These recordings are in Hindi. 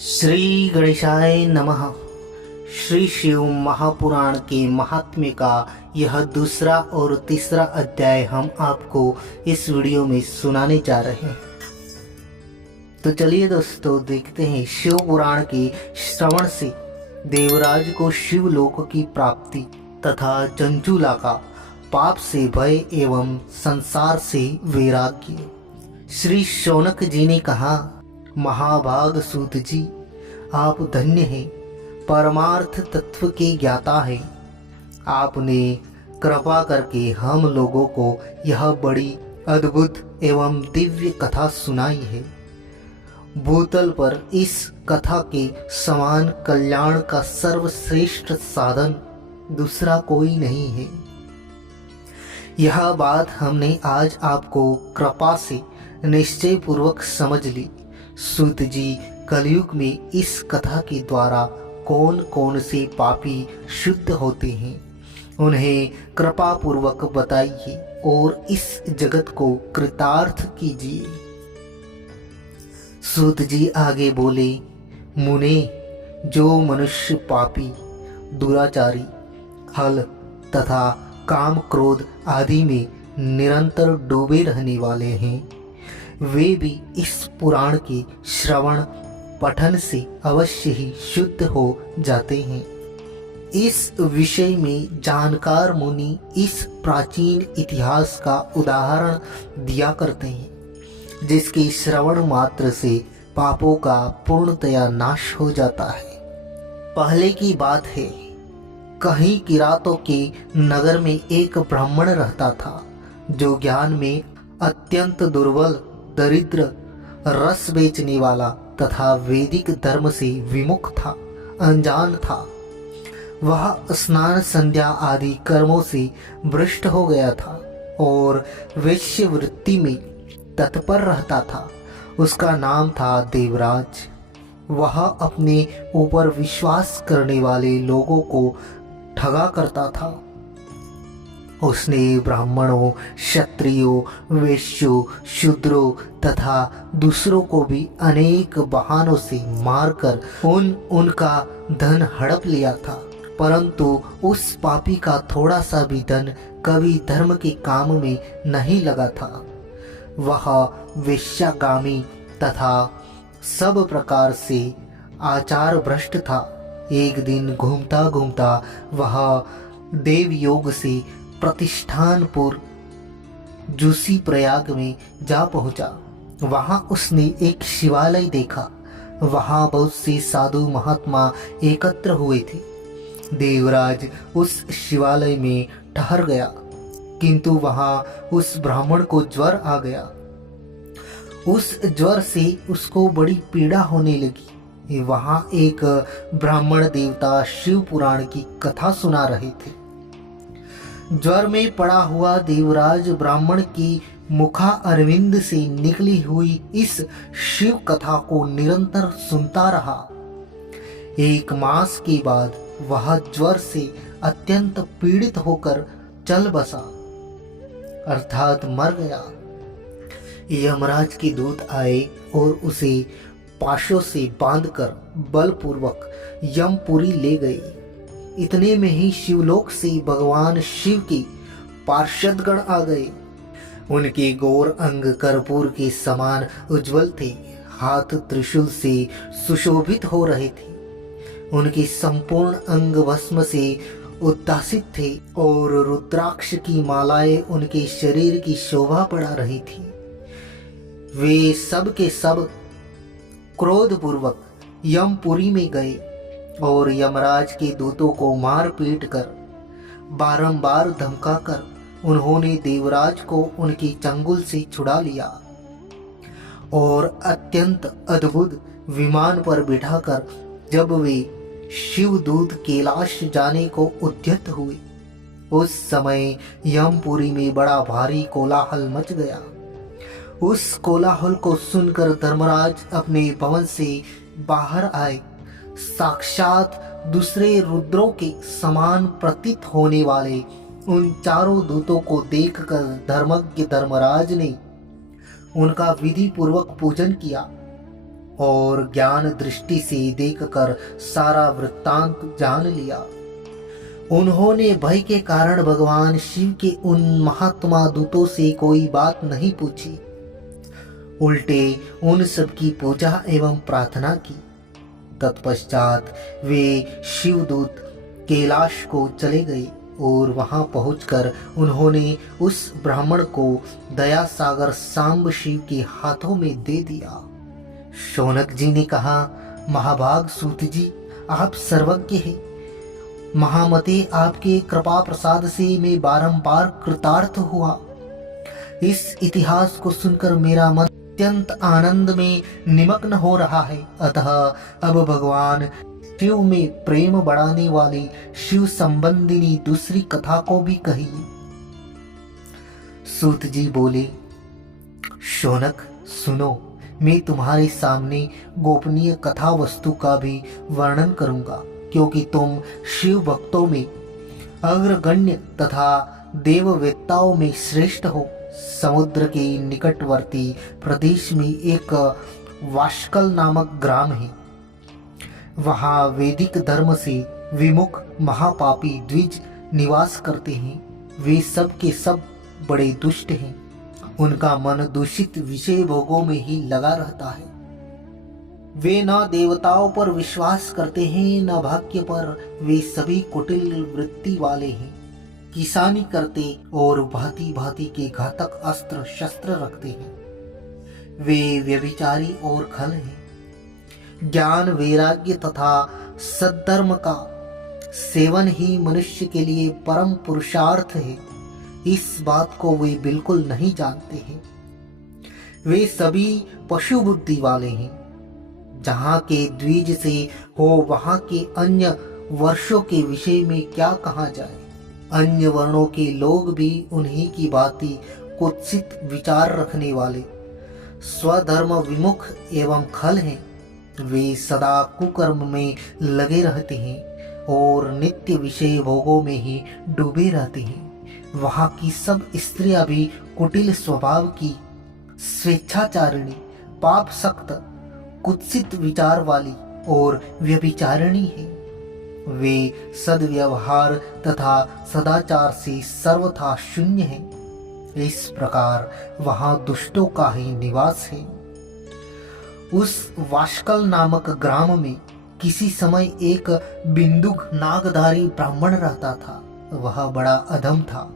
श्री गणेशाय नमः। श्री शिव महापुराण के महात्म्य का यह दूसरा और तीसरा अध्याय हम आपको इस वीडियो में सुनाने जा रहे हैं। तो चलिए दोस्तों, देखते हैं शिव पुराण के श्रवण से देवराज को शिवलोक की प्राप्ति तथा चंचूला का पाप से भय एवं संसार से वैराग्य। श्री शौनक जी ने कहा, महाभाग सूत जी, आप धन्य हैं, परमार्थ तत्व के ज्ञाता हैं। आपने कृपा करके हम लोगों को यह बड़ी अद्भुत एवं दिव्य कथा सुनाई है। भूतल पर इस कथा के समान कल्याण का सर्वश्रेष्ठ साधन दूसरा कोई नहीं है। यह बात हमने आज आपको कृपा से निश्चय पूर्वक समझ ली। सूत जी, कलयुग में इस कथा के द्वारा कौन कौन से पापी शुद्ध होते हैं, उन्हें कृपा पूर्वक बताइए और इस जगत को कृतार्थ कीजिए। सूत जी आगे बोले, मुने, जो मनुष्य पापी, दुराचारी, हल तथा काम क्रोध आदि में निरंतर डूबे रहने वाले हैं, वे भी इस पुराण के श्रवण पठन से अवश्य ही शुद्ध हो जाते हैं। इस विषय में जानकार मुनि इस प्राचीन इतिहास का उदाहरण दिया करते हैं, जिसके श्रवण मात्र से पापों का पूर्णतया नाश हो जाता है। पहले की बात है, कहीं किरातों के नगर में एक ब्राह्मण रहता था, जो ज्ञान में अत्यंत दुर्बल, दरिद्र, रस बेचने वाला तथा वैदिक धर्म से विमुख था, अनजान था। वह स्नान संध्या आदि कर्मों से भ्रष्ट हो गया था और वेश्य वृत्ति में तत्पर रहता था। उसका नाम था देवराज। वह अपने ऊपर विश्वास करने वाले लोगों को ठगा करता था। उसने ब्राह्मणों, क्षत्रियों, वैश्यों, शूद्रों तथा दूसरों को भी अनेक बहानों से मारकर उनका धन हड़प लिया था, परंतु उस पापी का थोड़ा सा भी धन कभी धर्म के काम में नहीं लगा था। वह वेश्यागामी तथा सब प्रकार से आचार भ्रष्ट था। एक दिन घूमता घूमता वह देवयोग से प्रतिष्ठानपुर जूसी प्रयाग में जा पहुंचा। वहां उसने एक शिवालय देखा। वहां बहुत से साधु महात्मा एकत्र हुए थे। देवराज उस शिवालय में ठहर गया, किंतु वहां उस ब्राह्मण को ज्वर आ गया। उस ज्वर से उसको बड़ी पीड़ा होने लगी। वहां एक ब्राह्मण देवता शिव पुराण की कथा सुना रहे थे। ज्वर में पड़ा हुआ देवराज ब्राह्मण की मुखा अरविंद से निकली हुई इस शिव कथा को निरंतर सुनता रहा। एक मास के बाद वह ज्वर से अत्यंत पीड़ित होकर चल बसा, अर्थात मर गया। यमराज के दूत आए और उसे पाशों से बांधकर बलपूर्वक यमपुरी ले गए। इतने में ही शिवलोक से भगवान शिव के पार्षदगण आ गए। उनके गौर अंग कर्पूर के समान उज्जवल थे, हाथ त्रिशूल से सुशोभित हो रहे थे। उनके संपूर्ण अंग भस्म से उद्भासित थे और रुद्राक्ष की मालाएं उनके शरीर की शोभा बढ़ा रही थी। वे सब के सब क्रोधपूर्वक यमपुरी में गए और यमराज के दूतों को मार पीट कर, बारंबार धमकाकर उन्होंने देवराज को उनकी चंगुल से छुड़ा लिया और अत्यंत अद्भुत विमान पर बिठाकर जब वे शिवदूत कैलाश जाने को उद्यत हुए, उस समय यमपुरी में बड़ा भारी कोलाहल मच गया। उस कोलाहल को सुनकर धर्मराज अपने भवन से बाहर आए। साक्षात दूसरे रुद्रों के समान प्रतीत होने वाले उन चारों दूतों को देखकर धर्मज्ञ धर्मराज ने उनका विधि पूर्वक पूजन किया और ज्ञान दृष्टि से देखकर सारा वृत्तांत जान लिया। उन्होंने भय के कारण भगवान शिव के उन महात्मा दूतों से कोई बात नहीं पूछी, उल्टे उन सब की पूजा एवं प्रार्थना की। तत्पश्चात वे शिवदूत कैलाश को चले गए और वहां पहुंचकर उन्होंने उस ब्राह्मण को दया सागर सांब शिव के हाथों में दे दिया। शौनक जी ने कहा, महाभाग सूत जी, आप सर्वज्ञ हैं। महामते, आपके कृपा प्रसाद से मैं बारंबार कृतार्थ हुआ। इस इतिहास को सुनकर मेरा मन अत्यंत आनंद में निमग्न हो रहा है। अतः अब भगवान शिव में प्रेम बढ़ाने वाली शिव संबंधिनी दूसरी कथा को भी कहिए। सूत जी बोले, शौनक सुनो, मैं तुम्हारे सामने गोपनीय कथा वस्तु का भी वर्णन करूंगा, क्योंकि तुम शिव भक्तों में अग्रगण्य तथा देववेत्ताओं में श्रेष्ठ हो। समुद्र के निकटवर्ती प्रदेश में एक वाष्कल नामक ग्राम है। वहाँ वैदिक धर्म से विमुख महापापी द्विज निवास करते हैं। वे सब के सब बड़े दुष्ट हैं। उनका मन दूषित विषय भोगों में ही लगा रहता है। वे न देवताओं पर विश्वास करते हैं न भाग्य पर। वे सभी कुटिल वृत्ति वाले हैं। किसानी करते और भांति भांति के घातक अस्त्र शस्त्र रखते हैं। वे व्यभिचारी और खल हैं। ज्ञान वैराग्य तथा सद्धर्म का सेवन ही मनुष्य के लिए परम पुरुषार्थ है। इस बात को वे बिल्कुल नहीं जानते हैं। वे सभी पशु बुद्धि वाले हैं। जहाँ के द्विज से हो वहाँ के अन्य वर्षों के विषय में क्या कहा जाए। अन्य वर्णों के लोग भी उन्हीं की भांति कुत्सित विचार रखने वाले स्वधर्म विमुख एवं खल हैं। वे सदा कुकर्म में लगे रहते हैं और नित्य विषय भोगों में ही डूबे रहते हैं। वहाँ की सब स्त्रियां भी कुटिल स्वभाव की, स्वेच्छाचारिणी, पाप सक्त, कुत्सित विचार वाली और व्यभिचारिणी है। वे सद्व्यवहार तथा सदाचार से सर्वथा शून्य हैं। इस प्रकार वहाँ दुष्टों का ही निवास है। उस वाष्कल नामक ग्राम में किसी समय एक बिंदुक नागधारी ब्राह्मण रहता था। वह बड़ा अधम था,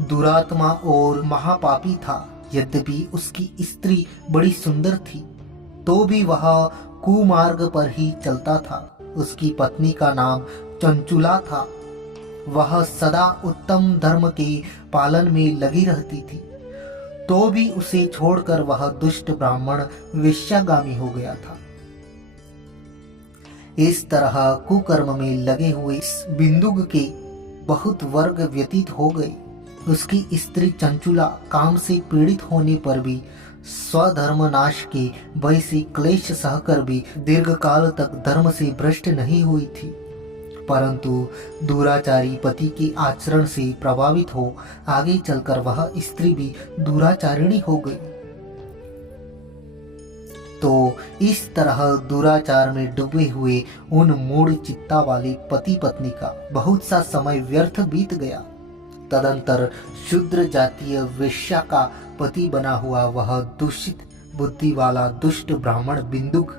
दुरात्मा और महापापी था। यद्यपि उसकी स्त्री बड़ी सुंदर थी, तो भी वह कुमार्ग पर ही चलता था। उसकी पत्नी का नाम चंचुला था। वह सदा उत्तम धर्म के पालन में लगी रहती थी, तो भी उसे छोड़कर वह दुष्ट ब्राह्मण वेश्यागामी हो गया था। इस तरह कुकर्म में लगे हुए इस बिंदुक के बहुत वर्ग व्यतीत हो गए। उसकी स्त्री चंचुला काम से पीड़ित होने पर भी स्वधर्म नाश के भय से क्लेश सहकर भी दीर्घ काल तक धर्म से भ्रष्ट नहीं हुई थी, परंतु दुराचारी पति के आचरण से प्रभावित हो आगे चलकर वह स्त्री भी दुराचारिणी हो गई। तो इस तरह दुराचार में डूबे हुए उन मूढ़ चित्ता वाले पति पत्नी का बहुत सा समय व्यर्थ बीत गया। तदंतर शूद्र जातीय वेश्या का पति बना हुआ वह दूषित बुद्धि वाला दुष्ट ब्राह्मण बिंदुक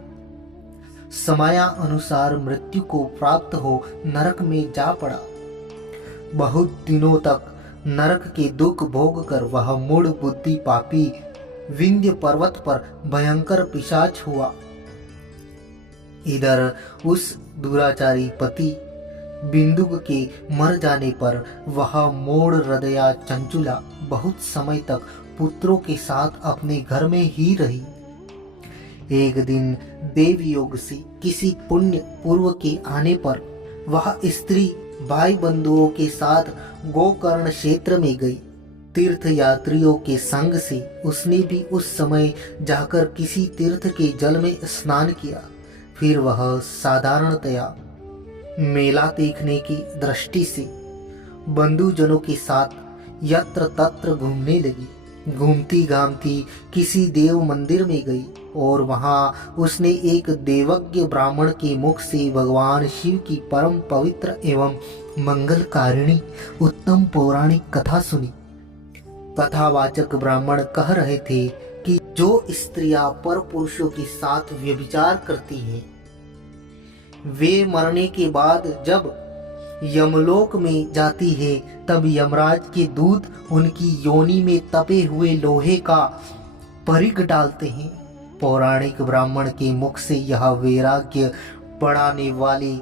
समया अनुसार मृत्यु को प्राप्त हो नरक में जा पड़ा। बहुत दिनों तक नरक के दुख भोग कर वह मूढ़ बुद्धि पापी विंध्य पर्वत पर भयंकर पिशाच हुआ। इधर उस दुराचारी पति बिंदुक के मर जाने पर वह मूढ़ हृदया चंचुला बहुत समय तक पुत्रों के साथ अपने घर में ही रही। एक दिन देव योग से किसी पुण्य पूर्व के आने पर वह स्त्री भाई बंधुओं के साथ गोकर्ण क्षेत्र में गई। तीर्थ यात्रियों के संग से उसने भी उस समय जाकर किसी तीर्थ के जल में स्नान किया। फिर वह साधारणतया मेला देखने की दृष्टि से बंधुजनों के साथ यत्र तत्र घूमने लगी। घूमती घामती किसी देव मंदिर में गई। और वहाँ उसने एक देवज्ञ ब्राह्मण के मुख से भगवान शिव की परम पवित्र एवं मंगलकारिणी उत्तम पौराणिक कथा सुनी। कथावाचक ब्राह्मण कह रहे थे कि जो स्त्रियां पर पुरुषों के साथ व्यभिचार करती हैं, वे मरने के बाद जब यमलोक में जाती है तब यमराज के दूत उनकी योनि में तपे हुए लोहे का परिग डालते हैं। पौराणिक ब्राह्मण के मुख से यह वैराग्य बढ़ाने वाली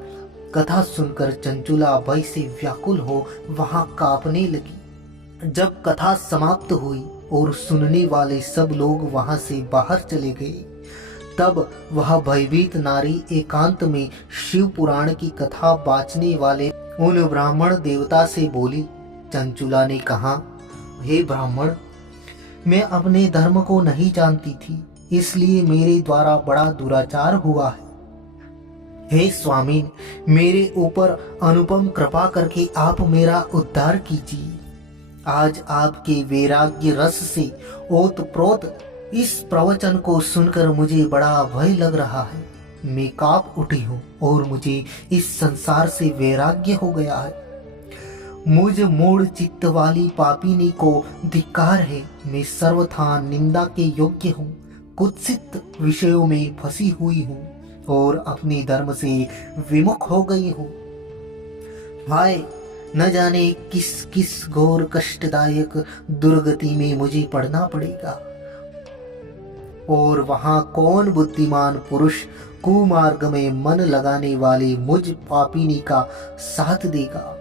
कथा सुनकर चंचुला भय से व्याकुल हो वहां कांपने लगी। जब कथा समाप्त हुई और सुनने वाले सब लोग वहां से बाहर चले गए, तब वह भयभीत नारी एकांत में शिव पुराण की कथा बाँचने वाले उन ब्राह्मण देवता से बोली। चंचुला ने कहा, हे ब्राह्मण, मैं अपने धर्म को नहीं जानती थी, इसलिए मेरे द्वारा बड़ा दुराचार हुआ है। हे स्वामी, मेरे ऊपर अनुपम कृपा करके आप मेरा उद्धार कीजिए। आज आपके वैराग्य रस से ओतप्रोत इस प्रवचन को सुनकर मुझे बड़ा भय लग रहा है। मैं कांप उठी हूँ और मुझे इस संसार से वैराग्य हो गया है। मुझ मूढ़ चित्त वाली पापिनी को धिक्कार है। मैं सर्वथा निंदा के योग्य हूँ, कुत्सित विषयों में फंसी हुई हूँ और अपने धर्म से विमुख हो गई हूँ। हाय, न जाने किस किस घोर कष्टदायक दुर्गति में मुझे पड़ना पड़ेगा, और वहां कौन बुद्धिमान पुरुष कुमार्ग में मन लगाने वाले मुझ पापिनी का साथ देगा।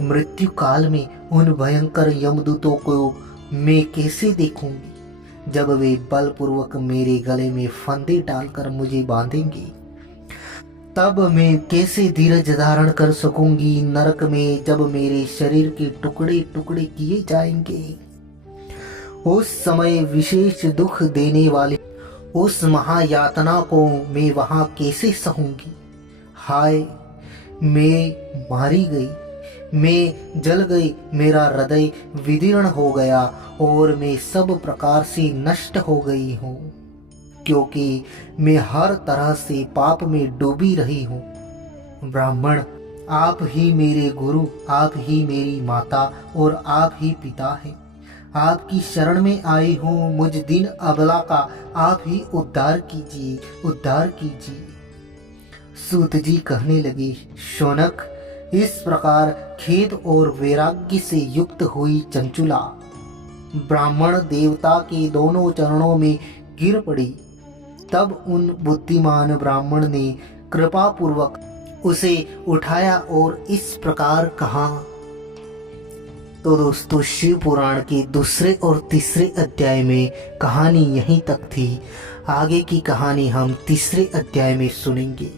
मृत्यु काल में उन भयंकर यमदूतों को मैं कैसे देखूंगी जब वे बलपूर्वक मेरे गले में फंदे डालकर मुझे बांधेंगे। तब मैं कैसे धीरज धारण कर सकूंगी नरक में जब मेरे शरीर के टुकड़े टुकड़े किए जाएंगे। उस समय विशेष दुख देने वाली उस महायातना को मैं वहां कैसे सहूंगी। हाय, मैं मारी गई, मैं जल गई, मेरा हृदय विदीर्ण हो गया और मैं सब प्रकार से नष्ट हो गई हूँ, क्योंकि मैं हर तरह से पाप में डूबी रही हूँ। ब्राह्मण, आप ही मेरे गुरु, आप ही मेरी माता और आप ही पिता हैं। आपकी शरण में आई हूँ, मुझ दिन अबला का आप ही उद्धार कीजिए, उद्धार कीजिए। सूत जी कहने लगे, शौनक, इस प्रकार खेद और वैराग्य से युक्त हुई चंचुला ब्राह्मण देवता के दोनों चरणों में गिर पड़ी। तब उन बुद्धिमान ब्राह्मण ने कृपा पूर्वक उसे उठाया और इस प्रकार कहा। तो दोस्तों, शिव पुराण के दूसरे और तीसरे अध्याय में कहानी यहीं तक थी। आगे की कहानी हम तीसरे अध्याय में सुनेंगे।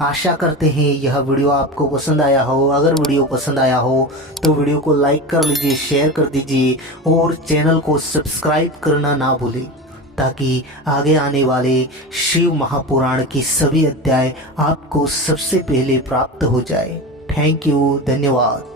आशा करते हैं यह वीडियो आपको पसंद आया हो। अगर वीडियो पसंद आया हो तो वीडियो को लाइक कर लीजिए, शेयर कर दीजिए और चैनल को सब्सक्राइब करना ना भूलें, ताकि आगे आने वाले शिव महापुराण के सभी अध्याय आपको सबसे पहले प्राप्त हो जाए। थैंक यू, धन्यवाद।